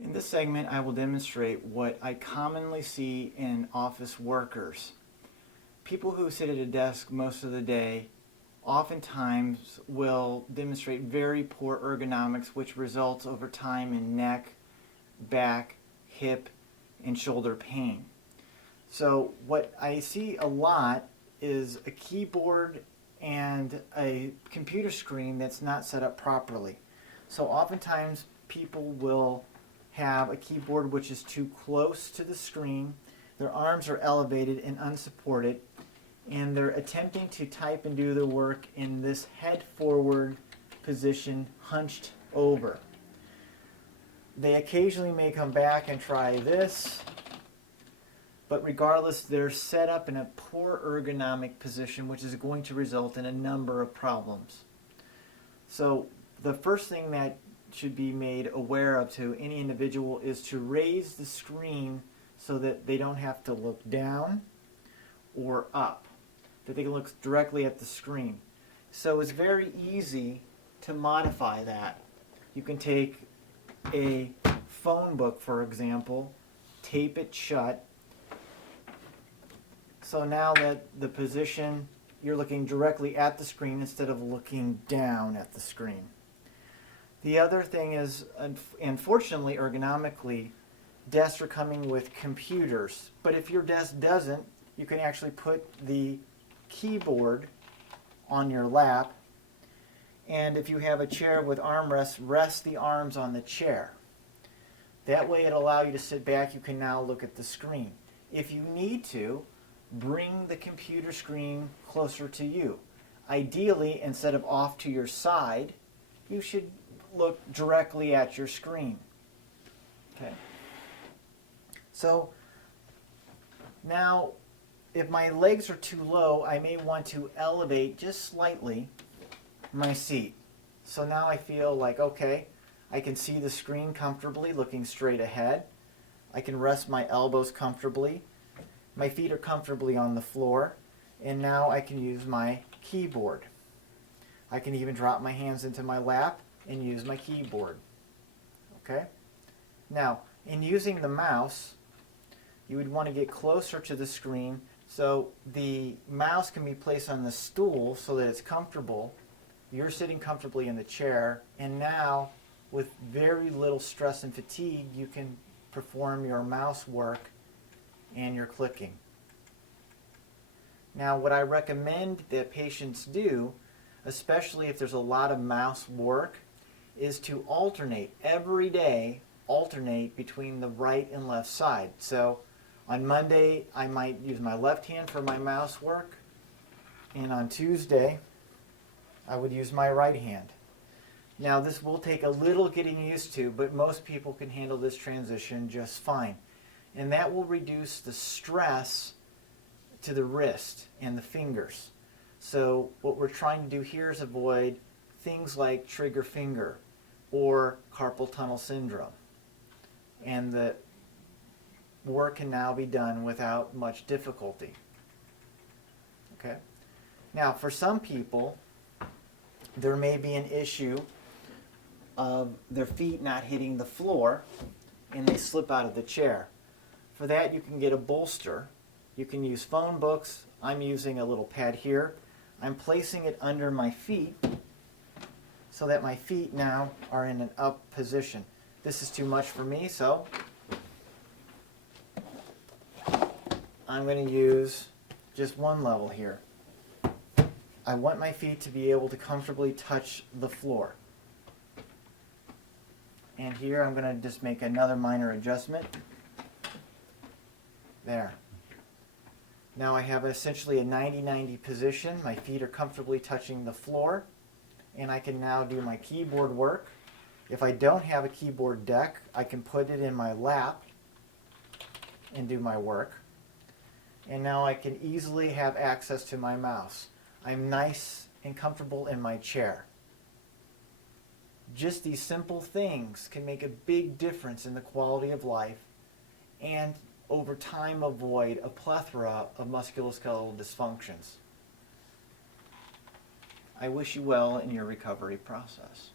In this segment, I will demonstrate what I commonly see in office workers. People who sit at a desk most of the day oftentimes will demonstrate very poor ergonomics, which results over time in neck, back, hip, and shoulder pain. So what I see a lot is a keyboard and a computer screen that's not set up properly. So oftentimes people will have a keyboard which is too close to the screen, their arms are elevated and unsupported, and they're attempting to type and do their work in this head forward position, hunched over. They occasionally may come back and try this, but regardless, they're set up in a poor ergonomic position, which is going to result in a number of problems. So the first thing that should be made aware of to any individual is to raise the screen so that they don't have to look down or up, that they can look directly at the screen. So it's very easy to modify that. You can take a phone book, for example, tape it shut, so now that the position, you're looking directly at the screen instead of looking down at the screen. The other thing is, unfortunately, ergonomically, desks are coming with computers. But if your desk doesn't, you can actually put the keyboard on your lap. And if you have a chair with armrests, rest the arms on the chair. That way it'll allow you to sit back. You can now look at the screen. If you need to, bring the computer screen closer to you. Ideally, instead of off to your side, you should look directly at your screen. Okay. So now, if my legs are too low, I may want to elevate just slightly my seat. So now I feel like, okay, I can see the screen comfortably looking straight ahead. I can rest my elbows comfortably. My feet are comfortably on the floor, and now I can use my keyboard. I can even drop my hands into my lap and use my keyboard. Okay? Now, in using the mouse, you would want to get closer to the screen so the mouse can be placed on the stool so that it's comfortable. You're sitting comfortably in the chair, and now with very little stress and fatigue, you can perform your mouse work and your clicking. Now, what I recommend that patients do, especially if there's a lot of mouse work, is to alternate every day, alternate between the right and left side. So on Monday, I might use my left hand for my mouse work, and on Tuesday, I would use my right hand. Now, this will take a little getting used to, but most people can handle this transition just fine. And that will reduce the stress to the wrist and the fingers. So what we're trying to do here is avoid things like trigger finger or carpal tunnel syndrome. And the work can now be done without much difficulty. Okay? Now, for some people, there may be an issue of their feet not hitting the floor and they slip out of the chair. For that, you can get a bolster. You can use phone books. I'm using a little pad here. I'm placing it under my feet so that my feet now are in an up position. This is too much for me, so I'm going to use just one level here. I want my feet to be able to comfortably touch the floor. And here I'm going to just make another minor adjustment. There. Now I have essentially a 90-90 position. My feet are comfortably touching the floor, and I can now do my keyboard work. If I don't have a keyboard deck, I can put it in my lap and do my work. And now I can easily have access to my mouse. I'm nice and comfortable in my chair. Just these simple things can make a big difference in the quality of life and over time avoid a plethora of musculoskeletal dysfunctions. I wish you well in your recovery process.